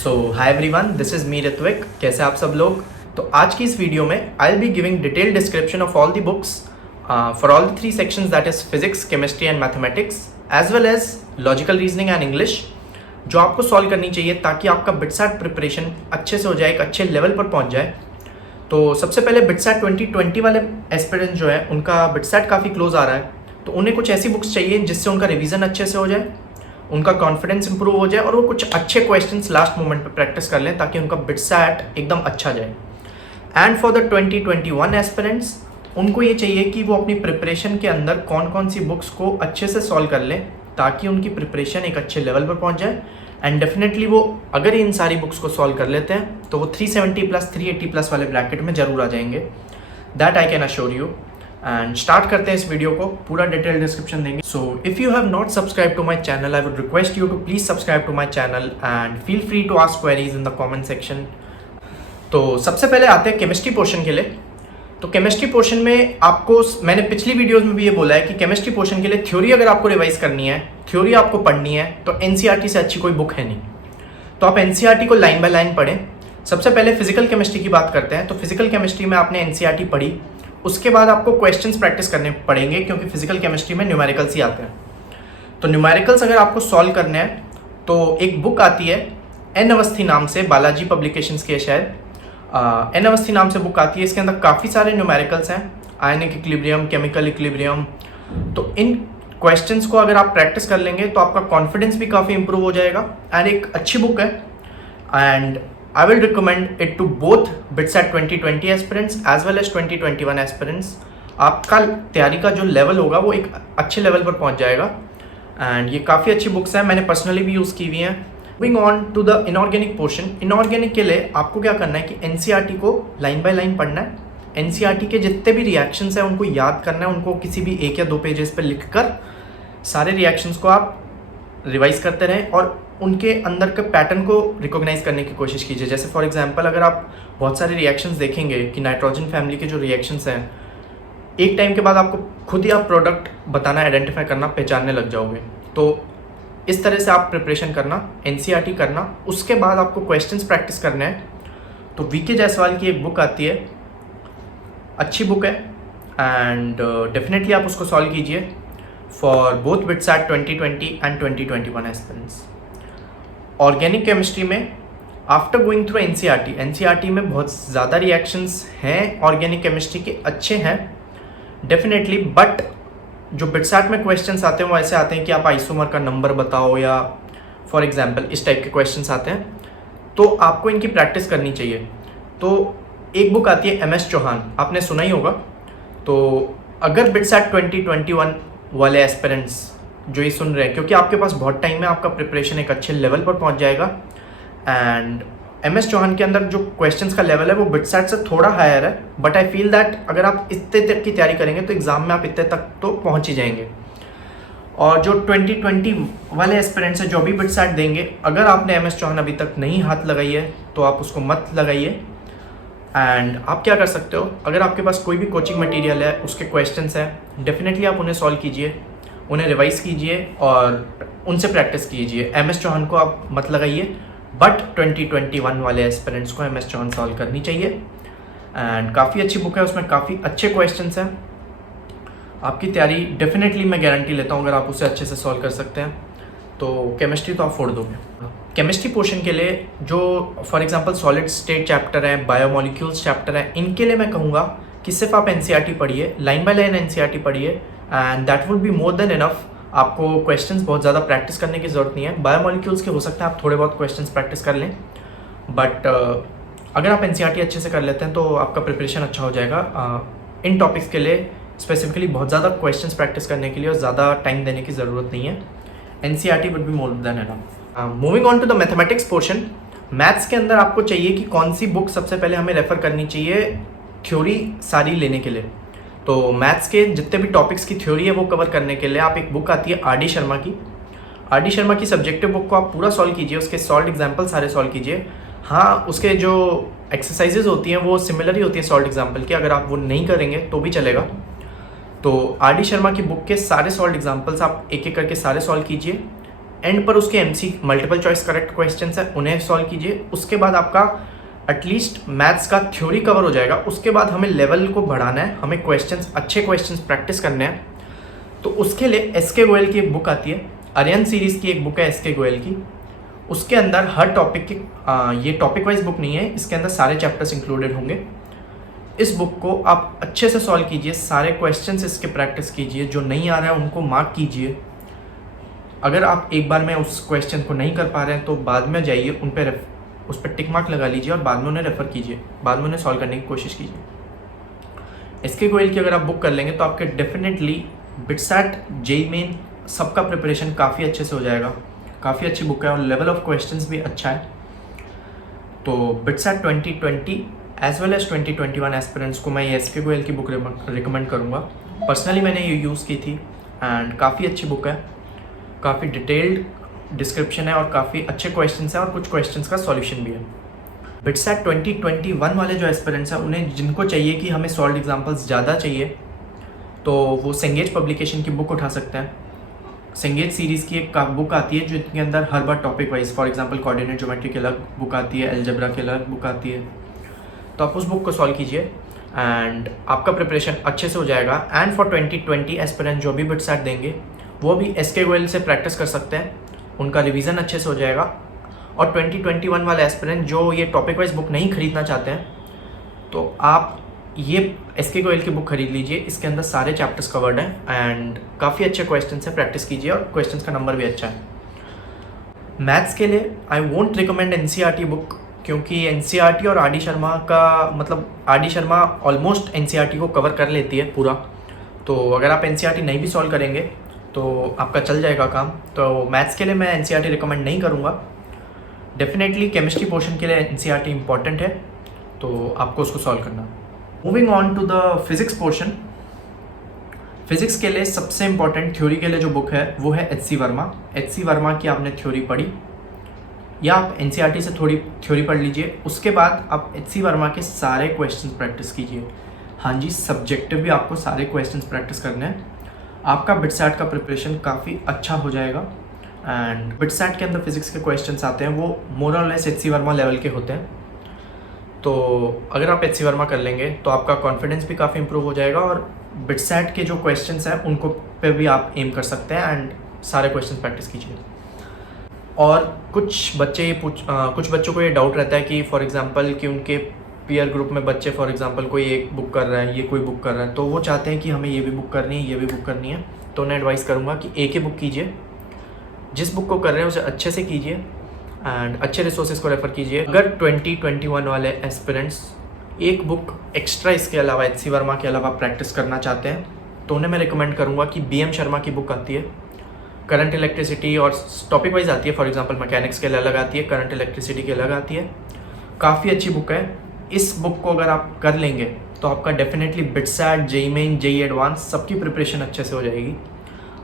So hi everyone, this is me Ritwik. कैसे आप सब लोग। तो आज की इस वीडियो में I will be giving detail description of all the books for all the three sections, that is physics, chemistry and mathematics, as well as logical reasoning and English, जो आपको सॉल्व करनी चाहिए ताकि आपका बिटसैट प्रिपरेशन अच्छे से हो जाए, एक अच्छे लेवल पर पहुंच जाए। तो सबसे पहले बिटसैट 2020 वाले एस्पिरेंट्स जो है उनका बिटसैट काफ़ी क्लोज आ रहा है, तो उन्हें कुछ ऐसी बुक्स चाहिए जिससे उनका रिवीजन अच्छे से हो जाए, उनका कॉन्फिडेंस इंप्रूव हो जाए और वो कुछ अच्छे क्वेश्चंस लास्ट मोमेंट पे प्रैक्टिस कर लें ताकि उनका बिटसैट एकदम अच्छा जाए। एंड फॉर द 2021 एस्पिरेंट्स, उनको ये चाहिए कि वो अपनी प्रिपरेशन के अंदर कौन कौन सी बुक्स को अच्छे से सॉल्व कर लें ताकि उनकी प्रिपरेशन एक अच्छे लेवल पर पहुंच जाए। एंड डेफिनेटली वो अगर इन सारी बुक्स को सॉल्व कर लेते हैं तो वो 370 प्लस 380 प्लस वाले ब्रैकेट में जरूर आ जाएंगे, that I can assure you. And start करते हैं इस वीडियो को, पूरा डिटेल डिस्क्रिप्शन देंगे। So if you have not subscribe to my channel, I would request you to please subscribe to my channel and feel free to ask queries in the comment section. तो सबसे पहले आते हैं chemistry portion के लिए। तो chemistry portion में आपको, मैंने पिछली वीडियोस में भी ये बोला है कि केमिस्ट्री पोर्शन के लिए थ्योरी अगर आपको रिवाइज करनी है, थ्योरी आपको पढ़नी है, तो एनसीईआरटी से अच्छी कोई बुक है नहीं। तो आप एनसीईआरटी को लाइन बाय लाइन पढ़ें। सबसे पहले फिजिकल केमिस्ट्री की बात करते हैं। तो फिजिकल केमिस्ट्री में आपने एनसीईआरटी पढ़ी, उसके बाद आपको क्वेश्चंस प्रैक्टिस करने पड़ेंगे क्योंकि फिजिकल केमिस्ट्री में न्यूमेरिकल्स ही आते हैं। तो न्यूमेरिकल्स अगर आपको सॉल्व करने हैं तो एक बुक आती है एन अवस्थी नाम से, बालाजी पब्लिकेशंस की है शायद, एन अवस्थी नाम से बुक आती है। इसके अंदर काफ़ी सारे न्यूमेरिकल्स हैं, आयनिक इक्विलिब्रियम, केमिकल इक्विलिब्रियम। तो इन क्वेश्चंस को अगर आप प्रैक्टिस कर लेंगे तो आपका कॉन्फिडेंस भी काफ़ी इंप्रूव हो जाएगा। एंड एक अच्छी बुक है and I will recommend it to both BITSAT 2020 aspirants as well as 2021 aspirants। आपका तैयारी का जो लेवल होगा वो एक अच्छे लेवल पर पहुंच जाएगा। एंड ये काफ़ी अच्छी बुक्स हैं, मैंने पर्सनली भी यूज़ की हुई हैं। Moving on to the inorganic portion. Inorganic के लिए आपको क्या करना है कि एनसीईआरटी को लाइन बाय लाइन पढ़ना है। एनसीईआरटी के जितने भी रिएक्शंस हैं उनको याद करना है, उनको किसी भी एक या दो पेजेस पर लिख कर सारे रिएक्शंस को आप रिवाइज करते रहें और उनके अंदर के पैटर्न को रिकॉग्नाइज करने की कोशिश कीजिए। जैसे फॉर एग्जांपल अगर आप बहुत सारे रिएक्शंस देखेंगे कि नाइट्रोजन फैमिली के जो रिएक्शंस हैं, एक टाइम के बाद आपको खुद ही आप प्रोडक्ट बताना, आइडेंटिफाई करना, पहचानने लग जाओगे। तो इस तरह से आप प्रिपरेशन करना, एनसीईआरटी करना, उसके बाद आपको क्वेश्चंस प्रैक्टिस करने हैं। तो वीके जायसवाल की एक बुक आती है, अच्छी बुक है एंड डेफिनेटली आप उसको सॉल्व कीजिए for both BITSAT 2020 and 2021 aspirants. Organic chemistry में आफ्टर गोइंग थ्रू एनसीईआरटी में बहुत ज़्यादा रिएक्शंस हैं ऑर्गेनिक केमिस्ट्री के, अच्छे हैं डेफिनेटली, बट जो बिटसैट में क्वेश्चंस आते हैं वो ऐसे आते हैं कि आप आइसोमर का नंबर बताओ या फॉर एग्जांपल इस टाइप के क्वेश्चंस आते हैं, तो आपको इनकी प्रैक्टिस करनी चाहिए। तो एक बुक आती है एम.एस. चौहान, आपने सुना ही होगा। तो अगर बिटसैट 2021 वाले एस्पिरेंट्स जो ये सुन रहे हैं, क्योंकि आपके पास बहुत टाइम है, आपका प्रिपरेशन एक अच्छे लेवल पर पहुंच जाएगा। And MS. चौहान के अंदर जो क्वेश्चंस का लेवल है वो बिटसैट से थोड़ा हायर है, बट आई फील दैट अगर आप इतने तक की तैयारी करेंगे तो एग्जाम में आप इतने तक तो पहुंच ही जाएंगे। और जो 2020 वाले एस्पिरेंट्स हैं जो अभी बिटसैट देंगे, अगर आपने एम.एस. चौहान अभी तक नहीं हाथ लगाई है तो आप उसको मत लगाइए। एंड आप क्या कर सकते हो, अगर आपके पास कोई भी कोचिंग मटेरियल है, उसके क्वेश्चंस हैं, डेफिनेटली आप उन्हें सॉल्व कीजिए, उन्हें रिवाइज कीजिए और उनसे प्रैक्टिस कीजिए। एम.एस. चौहान को आप मत लगाइए, बट 2021 वाले एस्पिरेंट्स को एम.एस. चौहान सॉल्व करनी चाहिए। एंड काफ़ी अच्छी बुक है, उसमें काफ़ी अच्छे क्वेश्चंस हैं। आपकी तैयारी डेफिनेटली मैं गारंटी लेता हूँ अगर आप उसे अच्छे से सॉल्व कर सकते हैं तो केमिस्ट्री तो आप फोड़ दोगे। केमिस्ट्री पोर्शन के लिए जो for example solid state chapter है, बायोमोलिक्यूल्स चैप्टर है, इनके लिए मैं कहूँगा कि सिर्फ आप एनसीईआरटी पढ़िए, लाइन बाय लाइन एनसीईआरटी पढ़िए and that would be more than enough. आपको क्वेश्चंस बहुत ज़्यादा प्रैक्टिस करने की ज़रूरत नहीं है। बायोमोलिक्यूल्स के हो सकता है आप थोड़े बहुत क्वेश्चंस प्रैक्टिस कर लें, बट अगर आप एनसीईआरटी अच्छे से कर लेते हैं तो आपका प्रिपरेशन अच्छा हो जाएगा। इन टॉपिक्स के लिए स्पेसिफिकली बहुत ज़्यादा क्वेश्चंस प्रैक्टिस करने के लिए और ज़्यादा टाइम देने की ज़रूरत नहीं है। NCERT would be more than enough. Moving on to the mathematics portion. Maths के अंदर आपको चाहिए कि कौन सी बुक सबसे पहले हमें रेफ़र करनी चाहिए थ्योरी सारी लेने के लिए। तो मैथ्स के जितने भी टॉपिक्स की थ्योरी है वो कवर करने के लिए आप एक बुक आती है आर.डी. शर्मा की। आर.डी. शर्मा की सब्जेक्टिव बुक को आप पूरा सॉल्व कीजिए, उसके सॉल्व एग्जाम्पल सारे सॉल्व कीजिए। हाँ, उसके जो एक्सरसाइजेज होती हैं वो सिमिलर ही होती हैं सॉल्व एग्जाम्पल की, अगर आप वो नहीं करेंगे तो भी चलेगा। तो आर.डी. शर्मा की बुक के सारे सॉल्व एग्जाम्पल्स आप एक एक करके सारे सॉल्व कीजिए एंड पर उसके MC multiple choice correct questions है, उन्हें सॉल्व कीजिए। उसके बाद आपका एटलीस्ट मैथ्स का थ्योरी कवर हो जाएगा। उसके बाद हमें लेवल को बढ़ाना है, हमें क्वेश्चंस, अच्छे क्वेश्चंस प्रैक्टिस करने हैं। तो उसके लिए SK गोयल की एक बुक आती है, आर्यन सीरीज़ की एक बुक है SK गोयल की। उसके अंदर हर टॉपिक की ये टॉपिक वाइज बुक नहीं है, इसके अंदर सारे चैप्टर्स इंक्लूडेड होंगे। इस बुक को आप अच्छे से सॉल्व कीजिए, सारे क्वेश्चंस इसके प्रैक्टिस कीजिए, जो नहीं आ रहा है उनको मार्क कीजिए। अगर आप एक बार में उस क्वेश्चन को नहीं कर पा रहे हैं तो बाद में जाइए, उस पर टिक मार्क लगा लीजिए और बाद में उन्हें रेफ़र कीजिए, बाद में उन्हें सॉल्व करने की कोशिश कीजिए। SK गोयल की अगर आप बुक कर लेंगे तो आपके डेफिनेटली बिटसैट, JEE मेन सबका प्रिपरेशन काफ़ी अच्छे से हो जाएगा। काफ़ी अच्छी बुक है और लेवल ऑफ क्वेश्चंस भी अच्छा है। तो BITSAT 2020 as well as 2021 aspirants को मैं ये SK गोयल की बुक रिकमेंड करूँगा। पर्सनली मैंने ये यूज़ की थी एंड काफ़ी अच्छी बुक है, काफ़ी डिटेल्ड डिस्क्रिप्शन है और काफ़ी अच्छे क्वेश्चंस हैं और कुछ क्वेश्चंस का सॉल्यूशन भी है। बिटसैट 2021 वाले जो एस्पिरेंट्स हैं, उन्हें जिनको चाहिए कि हमें सॉल्व एग्जाम्पल्स ज़्यादा चाहिए, तो वो सेंगेज पब्लिकेशन की बुक उठा सकते हैं। सेंगेज सीरीज़ की एक बुक आती है जिसके अंदर हर बार topic wise, for example coordinate geometry की अलग बुक आती है, अलजेब्रा की अलग बुक आती है। तो आप उस बुक को सॉल्व कीजिए एंड आपका प्रिपरेशन अच्छे से हो जाएगा। एंड फॉर 2020 एस्पिरेंट जो भी बिटसैट देंगे वो भी SK गोयल से प्रैक्टिस कर सकते हैं, उनका रिवीजन अच्छे से हो जाएगा। और 2021 वाले एस्पिरेंट जो ये टॉपिक वाइज बुक नहीं खरीदना चाहते हैं, तो आप ये SK गोयल की बुक खरीद लीजिए। इसके अंदर सारे चैप्टर्स कवर्ड हैं एंड काफ़ी अच्छे क्वेश्चन है, प्रैक्टिस कीजिए और क्वेश्चंस का नंबर भी अच्छा है। मैथ्स के लिए I won't recommend NCERT book, क्योंकि NCERT और RD शर्मा का मतलब RD शर्मा ऑलमोस्ट NCERT को कवर कर लेती है पूरा। तो अगर आप NCERT नहीं भी सॉल्व करेंगे तो आपका चल जाएगा काम। तो मैथ्स के लिए मैं NCERT रिकमेंड नहीं करूँगा। डेफिनेटली केमिस्ट्री पोर्शन के लिए NCERT इंपॉर्टेंट है, तो आपको उसको सॉल्व करना। Moving on to the physics portion. Physics के लिए सबसे इंपॉर्टेंट थ्योरी के लिए जो बुक है वो है HC वर्मा। HC वर्मा की आपने थ्योरी पढ़ी या आप NCERT से थोड़ी थ्योरी पढ़ लीजिए, उसके बाद आप HC वर्मा के सारे क्वेश्चंस प्रैक्टिस कीजिए। हाँ जी, सब्जेक्टिव भी आपको सारे क्वेश्चंस प्रैक्टिस करने हैं। आपका बिटसैट का प्रिपरेशन काफ़ी अच्छा हो जाएगा। एंड बिटसैट के अंदर फिजिक्स के क्वेश्चंस आते हैं, वो मोर और लेस HC वर्मा लेवल के होते हैं। तो अगर आप HC वर्मा कर लेंगे तो आपका कॉन्फिडेंस भी काफ़ी इंप्रूव हो जाएगा और बिटसैट के जो क्वेश्चंस हैं उनको पे भी आप एम कर सकते हैं एंड सारे क्वेश्चंस प्रैक्टिस कीजिए। और कुछ बच्चों को ये डाउट रहता है कि फॉर एग्जांपल कि उनके पीयर ग्रुप में बच्चे फॉर एग्जांपल कोई एक बुक कर रहा है, ये कोई बुक कर रहा है, तो वो चाहते हैं कि हमें ये भी बुक करनी है, ये भी बुक करनी है। तो उन्हें एडवाइस करूँगा कि एक ही बुक कीजिए, जिस बुक को कर रहे हैं उसे अच्छे से कीजिए एंड अच्छे रिसोर्सेज को रेफ़र कीजिए। अगर 2021 वाले एस्पिरेंट्स एक बुक एक्स्ट्रा इसके अलावा HC वर्मा के अलावा प्रैक्टिस करना चाहते हैं तो उन्हें मैं रिकमेंड करूँगा कि BM शर्मा की बुक आती है, करंट इलेक्ट्रिसिटी, और टॉपिक वाइज आती है। फॉर एग्जांपल मैकेनिक्स के लिए अलग आती है, करंट इलेक्ट्रिसिटी की अलग आती है। काफ़ी अच्छी बुक है। इस बुक को अगर आप कर लेंगे तो आपका definitely BITSAT, JEE main, JEE advance सबकी प्रिपरेशन अच्छे से हो जाएगी।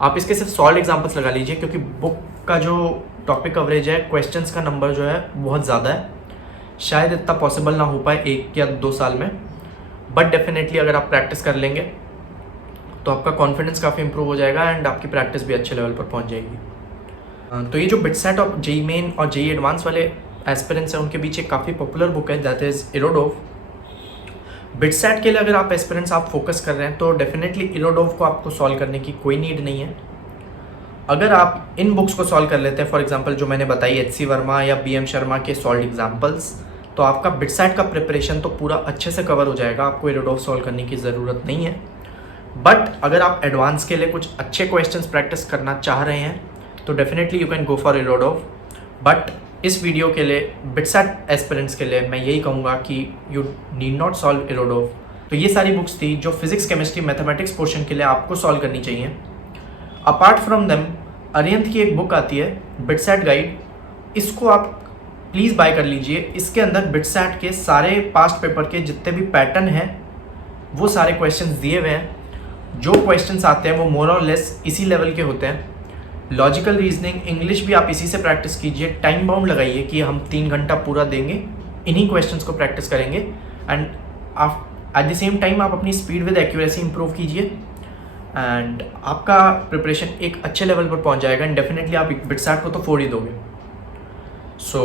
आप इसके सिर्फ सॉल्व एग्जाम्पल्स लगा लीजिए, क्योंकि बुक का जो टॉपिक कवरेज है, क्वेश्चंस का नंबर जो है बहुत ज़्यादा है। शायद इतना पॉसिबल ना हो पाए 1 या 2 साल में, बट डेफिनेटली अगर आप प्रैक्टिस कर लेंगे तो आपका कॉन्फिडेंस काफ़ी इंप्रूव हो जाएगा एंड आपकी प्रैक्टिस भी अच्छे लेवल पर पहुंच जाएगी। तो ये जो बिटसैट और JEE मेन और JEE एडवांस वाले एस्पिरेंट्स हैं उनके बीच एक काफ़ी पॉपुलर बुक है, दैट इज़ इरोडोव। बिटसैट के लिए अगर आप एस्पिरेंट्स आप फोकस कर रहे हैं तो डेफिनेटली इरोडोव को आपको सॉल्व करने की कोई नीड नहीं है। अगर आप इन बुक्स को सॉल्व कर लेते हैं, फॉर एग्जांपल जो मैंने बताई HC वर्मा या BM शर्मा के सॉल्व एग्जांपल्स, तो आपका बिटसैट का प्रिपरेशन तो पूरा अच्छे से कवर हो जाएगा, आपको इरोडोव सॉल्व करने की ज़रूरत नहीं है। बट अगर आप एडवांस के लिए कुछ अच्छे क्वेश्चंस प्रैक्टिस करना चाह रहे हैं तो definitely you can go for Irodov. But इस वीडियो के लिए बिटसैट एस्पिरेंट्स के लिए मैं यही कहूँगा कि you need not solve Irodov. तो ये सारी बुक्स थी जो फिजिक्स, केमिस्ट्री, मैथमेटिक्स पोर्शन के लिए आपको सॉल्व करनी चाहिए। अपार्ट फ्रॉम देम अरिहंत की एक बुक आती है बिटसैट गाइड, इसको आप प्लीज़ बाय कर लीजिए। इसके अंदर बिटसैट के सारे पास्ट पेपर के जितने भी पैटर्न हैं वो सारे क्वेश्चंस दिए हुए हैं। जो क्वेश्चंस आते हैं वो मोर और लेस इसी लेवल के होते हैं। लॉजिकल रीजनिंग, इंग्लिश भी आप इसी से प्रैक्टिस कीजिए। टाइम बाउंड लगाइए कि हम 3 घंटा पूरा देंगे, इन्हीं क्वेश्चंस को प्रैक्टिस करेंगे and at the same time आप अपनी स्पीड विद एक्यूरेसी इंप्रूव कीजिए एंड आपका प्रिपरेशन एक अच्छे लेवल पर पहुंच जाएगा एंड डेफिनेटली आप बिटसैट को तो फोड़ ही दोगे. So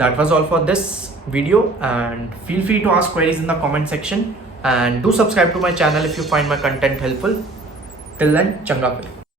that was all for this video, and feel free to ask queries in the comment section, and do subscribe to my channel if you find my content helpful. Till then, changa fir.